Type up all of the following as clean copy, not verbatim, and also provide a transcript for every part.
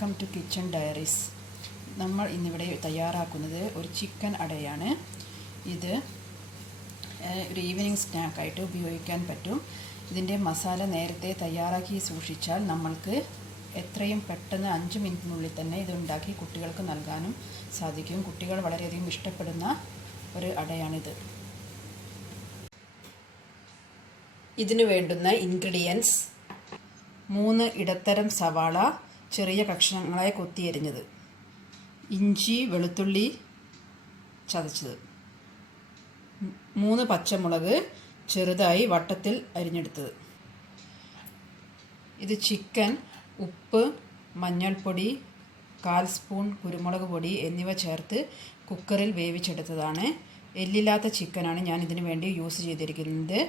Welcome to kitchen diaries. നമ്മൾ ഇന്നിവിടെ തയ്യാറാക്കുന്നത് ഒരു ചിക്കൻ അടയാണ്. ഇത് ഒരു ഈവനിങ് സ്നാക്കായിട്ട് ഉപയോഗിക്കാൻ പറ്റും. ഇതിൻ്റെ മസാല നേരത്തെ തയ്യാറാക്കി സൂക്ഷിച്ചാൽ നമ്മൾക്ക് എത്രയും പെട്ടെന്ന് 5 മിനിറ്റിനുള്ളിൽ തന്നെ ഇത് ഉണ്ടാക്കി കുട്ടികൾക്ക് നൽകാനും സാധിക്കും. കുട്ടികൾ വളരെയധികം ഇഷ്ടപ്പെടുന്ന ഒരു അടയാണിത്. ഇതിനു വേണ്ടുന്ന ഇൻഗ്രീഡിയൻസ്: 3 ഇടത്തരം സവാള ചെറിയ കഷ്ണങ്ങളായി കൊത്തിയരിഞ്ഞത്, ഇഞ്ചി വെളുത്തുള്ളി ചതച്ചത്, 3 പച്ചമുളക് ചെറുതായി വട്ടത്തിൽ അരിഞ്ഞെടുത്തത്. ഇത് ചിക്കൻ ഉപ്പ്, മഞ്ഞൾപ്പൊടി, 1/4 സ്പൂൺ കുരുമുളക് പൊടി എന്നിവ ചേർത്ത് കുക്കറിൽ വേവിച്ചെടുത്തതാണ്. എല്ലില്ലാത്ത ചിക്കനാണ് ഞാൻ ഇതിനു വേണ്ടി യൂസ് ചെയ്തിരിക്കുന്നത്.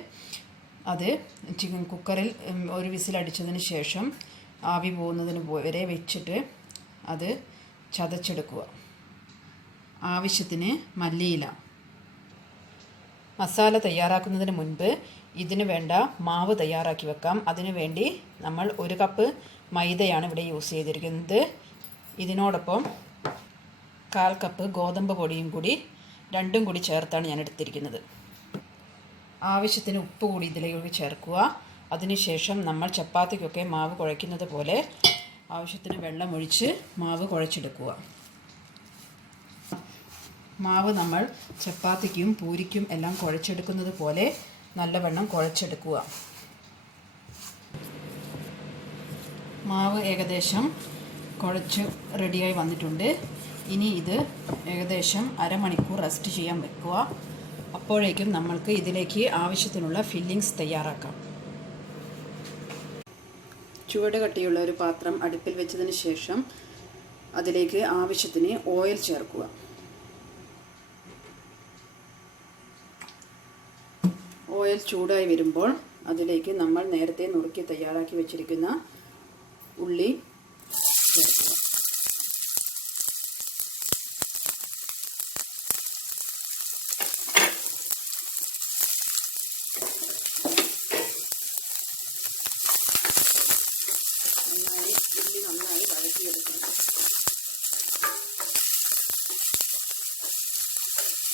അത് ചിക്കൻ കുക്കറിൽ ഒരു വിസിലടിച്ചതിന് ശേഷം ആവി പോകുന്നതിന് വരെ വെച്ചിട്ട് അത് ചതച്ചെടുക്കുക. ആവശ്യത്തിന് മല്ലിയില. മസാല തയ്യാറാക്കുന്നതിന് മുൻപ് ഇതിന് വേണ്ട മാവ് തയ്യാറാക്കി വെക്കാം. അതിനു വേണ്ടി നമ്മൾ 1 കപ്പ് മൈദയാണ് ഇവിടെ യൂസ് ചെയ്തിരിക്കുന്നത്. ഇതിനോടൊപ്പം 1/4 കപ്പ് ഗോതമ്പ് പൊടിയും കൂടി രണ്ടും കൂടി ചേർത്താണ് ഞാൻ എടുത്തിരിക്കുന്നത്. ആവശ്യത്തിന് ഉപ്പ് കൂടി ഇതിലേക്ക് ചേർക്കുക. അതിനുശേഷം നമ്മൾ ചപ്പാത്തിക്കൊക്കെ മാവ് കുഴയ്ക്കുന്നത് പോലെ ആവശ്യത്തിന് വെള്ളമൊഴിച്ച് മാവ് കുഴച്ചെടുക്കുക. മാവ് നമ്മൾ ചപ്പാത്തിക്കും പൂരിക്കും എല്ലാം കുഴച്ചെടുക്കുന്നത് പോലെ നല്ലവണ്ണം കുഴച്ചെടുക്കുക. മാവ് ഏകദേശം കുഴച്ച് റെഡിയായി വന്നിട്ടുണ്ട്. ഇനി ഇത് ഏകദേശം അരമണിക്കൂർ റെസ്റ്റ് ചെയ്യാൻ വെക്കുക. അപ്പോഴേക്കും നമ്മൾക്ക് ഇതിലേക്ക് ആവശ്യത്തിനുള്ള ഫില്ലിങ്സ് തയ്യാറാക്കാം. ചുവട് കട്ടിയുള്ള ഒരു പാത്രം അടുപ്പിൽ വെച്ചതിന് ശേഷം അതിലേക്ക് ആവശ്യത്തിന് ഓയിൽ ചേർക്കുക. ഓയിൽ ചൂടായി വരുമ്പോൾ അതിലേക്ക് നമ്മൾ നേരത്തെ നുറുക്കി തയ്യാറാക്കി വെച്ചിരിക്കുന്ന ഉള്ളി ചേർക്കുക. നന്നായി വഴറ്റിയെടുക്കണം.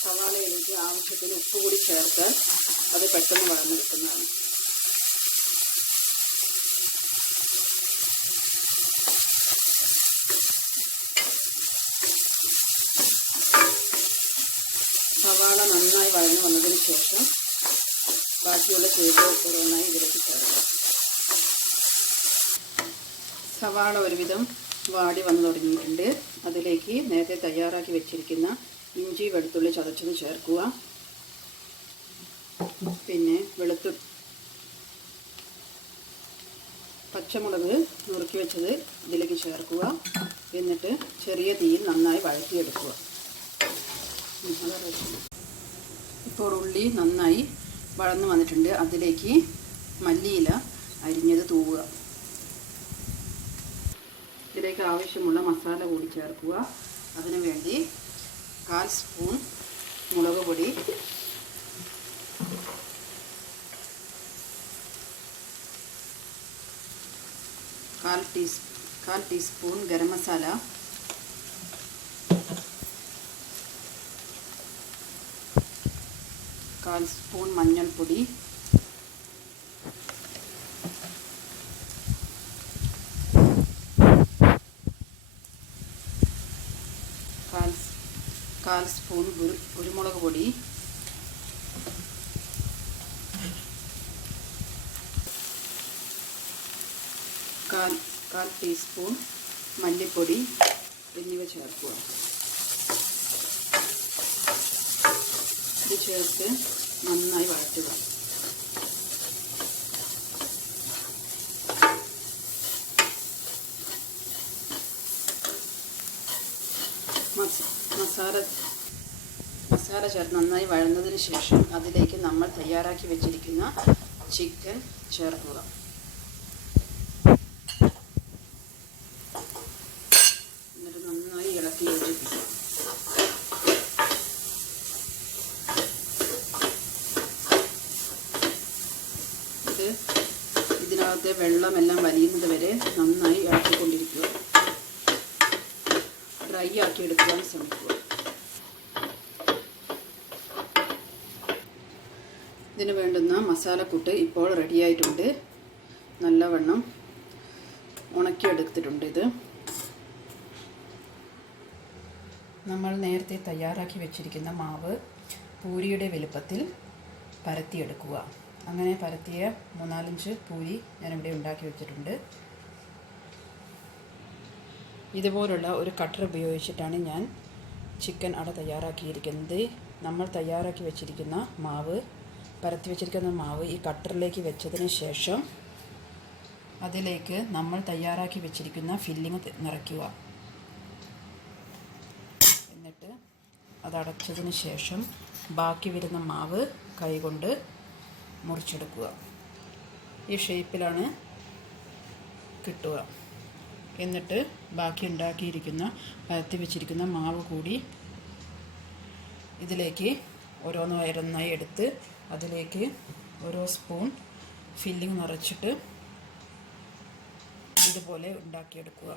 സവാളയിലേക്ക് ആവശ്യത്തിന് ഉപ്പ് കൂടി ചേർത്ത് അത് പെട്ടെന്ന് വഴന്നെടുക്കുന്നതാണ്. സവാള നന്നായി വഴന്നു വന്നതിന് ശേഷം ബാക്കിയുള്ള ചേരുവ ഓരോന്നായി ഇതിലേക്ക് ചേർക്കാം. സവാള ഒരുവിധം വാടി വന്നു തുടങ്ങിയിട്ടുണ്ട്. അതിലേക്ക് നേരത്തെ തയ്യാറാക്കി വെച്ചിരിക്കുന്ന ഇഞ്ചി വെളുത്തുള്ളി ചതച്ചത് ചേർക്കുക. പിന്നെ പച്ചമുളക് നുറുക്കി വെച്ചത് ഇതിലേക്ക് ചേർക്കുക. എന്നിട്ട് ചെറിയ തീയിൽ നന്നായി വഴറ്റിയെടുക്കുക. ഇപ്പോൾ ഉള്ളി നന്നായി വഴന്നു വന്നിട്ടുണ്ട്. അതിലേക്ക് മല്ലിയില അരിഞ്ഞത് തൂവുക. ഇതിലേക്ക് ആവശ്യമുള്ള മസാല കൂടി ചേർക്കുക. അതിനു വേണ്ടി 1/4 സ്പൂൺ മുളക് പൊടി, 1/4 ടീസ്പൂൺ ഗരം മസാല, 1/4 സ്പൂൺ മഞ്ഞൾപ്പൊടി, 1/4 സ്പൂൺ കുരുമുളക് പൊടി, 1/4 ടീസ്പൂൺ മല്ലിപ്പൊടി എന്നിവ ചേർക്കുക. ഇത് ചേർത്ത് നന്നായി വഴറ്റുക. മസാല ചേർത്ത് നന്നായി വഴന്നതിന് ശേഷം അതിലേക്ക് നമ്മൾ തയ്യാറാക്കി വെച്ചിരിക്കുന്ന ചിക്കൻ ചേർക്കുക. എന്നിട്ട് നന്നായി ഇളക്കി യോജിപ്പിക്കുക. ഇതിനകത്തെ വെള്ളമെല്ലാം വലിയുന്നത് വരെ നന്നായി ഇളക്കിക്കൊണ്ടിരിക്കുക. ഡ്രൈ ആക്കി എടുക്കുവാൻ ശ്രമിക്കുക. ഇതിന് വേണ്ടുന്ന മസാലക്കൂട്ട് ഇപ്പോൾ റെഡിയായിട്ടുണ്ട്. നല്ലവണ്ണം ഉണക്കിയെടുത്തിട്ടുണ്ട്. ഇത് നമ്മൾ നേരത്തെ തയ്യാറാക്കി വെച്ചിരിക്കുന്ന മാവ് പൂരിയുടെ വലുപ്പത്തിൽ പരത്തിയെടുക്കുക. അങ്ങനെ പരത്തിയ 3-4 പൂരി ഞാനിവിടെ ഉണ്ടാക്കി വെച്ചിട്ടുണ്ട്. ഇതുപോലുള്ള ഒരു കട്ടർ ഉപയോഗിച്ചിട്ടാണ് ഞാൻ ചിക്കൻ അട തയ്യാറാക്കിയിരിക്കുന്നത്. നമ്മൾ തയ്യാറാക്കി വെച്ചിരിക്കുന്ന മാവ്, പരത്തി വെച്ചിരിക്കുന്ന മാവ് ഈ കട്ടറിലേക്ക് വെച്ചതിന് ശേഷം അതിലേക്ക് നമ്മൾ തയ്യാറാക്കി വെച്ചിരിക്കുന്ന ഫില്ലിങ് നിറയ്ക്കുക. എന്നിട്ട് അതടച്ചതിന് ശേഷം ബാക്കി വരുന്ന മാവ് കൈകൊണ്ട് മുറിച്ചെടുക്കുക. ഈ ഷേപ്പിലാണ് കിട്ടുക. എന്നിട്ട് ബാക്കി ഉണ്ടാക്കിയിരിക്കുന്ന പരത്തി വെച്ചിരിക്കുന്ന മാവ് കൂടി ഇതിലേക്ക് ഓരോന്നായി എടുത്ത് അതിലേക്ക് ഓരോ സ്പൂൺ ഫില്ലിങ് നിറച്ചിട്ട് ഇതുപോലെ ഉണ്ടാക്കിയെടുക്കുക.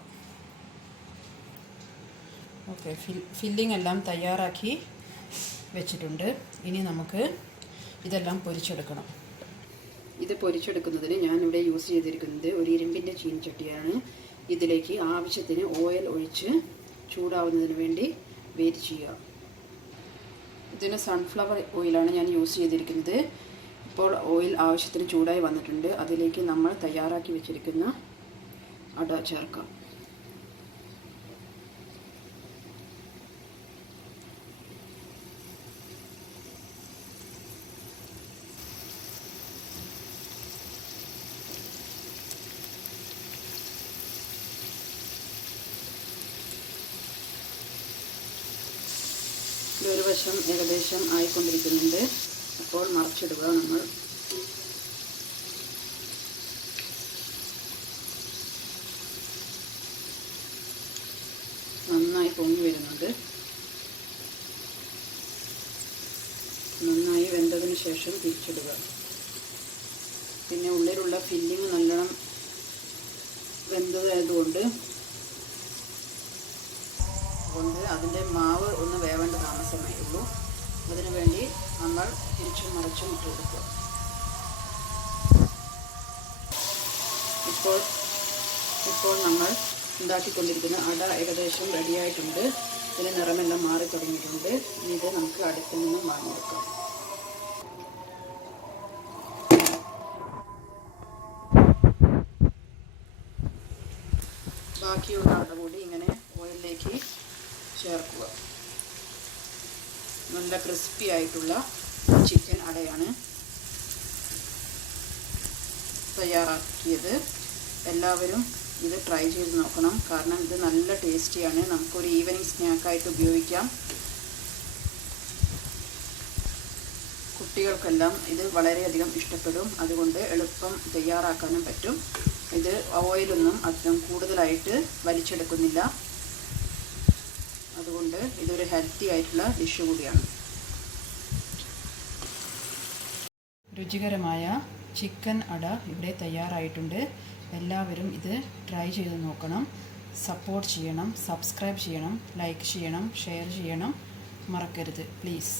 ഓക്കെ, ഫില്ലിംഗ് എല്ലാം തയ്യാറാക്കി വെച്ചിട്ടുണ്ട്. ഇനി നമുക്ക് ഇതെല്ലാം പൊരിച്ചെടുക്കണം. ഇത് പൊരിച്ചെടുക്കുന്നതിന് ഞാനിവിടെ യൂസ് ചെയ്തിരിക്കുന്നത് ഒരു ഇരുമ്പിൻ്റെ ചീനിച്ചട്ടിയാണ്. ഇതിലേക്ക് ആവശ്യത്തിന് ഓയിൽ ഒഴിച്ച് ചൂടാവുന്നതിന് വേണ്ടി വെയിറ്റ് ചെയ്യുക. ഇതിന് സൺഫ്ലവർ ഓയിലാണ് ഞാൻ യൂസ് ചെയ്തിരിക്കുന്നത്. ഇപ്പോൾ ഓയിൽ ആവശ്യത്തിന് ചൂടായി വന്നിട്ടുണ്ട്. അതിലേക്ക് നമ്മൾ തയ്യാറാക്കി വെച്ചിരിക്കുന്ന അട ചേർക്കാം. ഒരു വശം ഏകദേശം ആയിക്കൊണ്ടിരിക്കുന്നുണ്ട്. അപ്പോൾ മറിച്ചിടുക. നമ്മൾ നന്നായി പൊങ്ങി വരുന്നുണ്ട്. നന്നായി വെന്തതിന് ശേഷം തിരിച്ചിടുക. പിന്നെ ഉള്ളിലുള്ള ഫില്ലിങ് നല്ലോണം വെന്തതായതുകൊണ്ട് അതിൻ്റെ മാവ് ഒന്ന് വേവേണ്ട താമസമേ ഉള്ളൂ. അതിനു വേണ്ടി നമ്മൾ തിരിച്ചും മറിച്ചും ഇട്ട് കൊടുക്കുക. ഇപ്പോൾ നമ്മൾ ഉണ്ടാക്കിക്കൊണ്ടിരിക്കുന്ന അട ഏകദേശം റെഡിയായിട്ടുണ്ട്. ഇതിന് നിറമെല്ലാം മാറി തുടങ്ങിയിട്ടുണ്ട്. ഇനി ഇത് നമുക്ക് അടുപ്പിൽ നിന്നും വാങ്ങിയെടുക്കാം. ബാക്കിയുള്ള അട കൂടി ഇങ്ങനെ ഓയിലിലേക്ക് ചേർക്കുക. നല്ല ക്രിസ്പി ആയിട്ടുള്ള ചിക്കൻ അടയാണ് തയ്യാറാക്കിയത്. എല്ലാവരും ഇത് ട്രൈ ചെയ്ത് നോക്കണം. കാരണം ഇത് നല്ല ടേസ്റ്റിയാണ്. നമുക്കൊരു ഈവനിങ് സ്നാക്കായിട്ട് ഉപയോഗിക്കാം. കുട്ടികൾക്കെല്ലാം ഇത് വളരെയധികം ഇഷ്ടപ്പെടും. അതുകൊണ്ട് എളുപ്പം തയ്യാറാക്കാനും പറ്റും. ഇത് ഓയിലൊന്നും അധികം കൂടുതലായിട്ട് വലിച്ചെടുക്കുന്നില്ല. അതുകൊണ്ട് ഇതൊരു ഹെൽത്തി ആയിട്ടുള്ള ഡിഷ് കൂടിയാണ്. രുചികരമായ ചിക്കൻ അട ഇവിടെ തയ്യാറായിട്ടുണ്ട്. എല്ലാവരും ഇത് ട്രൈ ചെയ്ത് നോക്കണം. സപ്പോർട്ട് ചെയ്യണം, സബ്സ്ക്രൈബ് ചെയ്യണം, ലൈക്ക് ചെയ്യണം, ഷെയർ ചെയ്യണം. മറക്കരുത് പ്ലീസ്.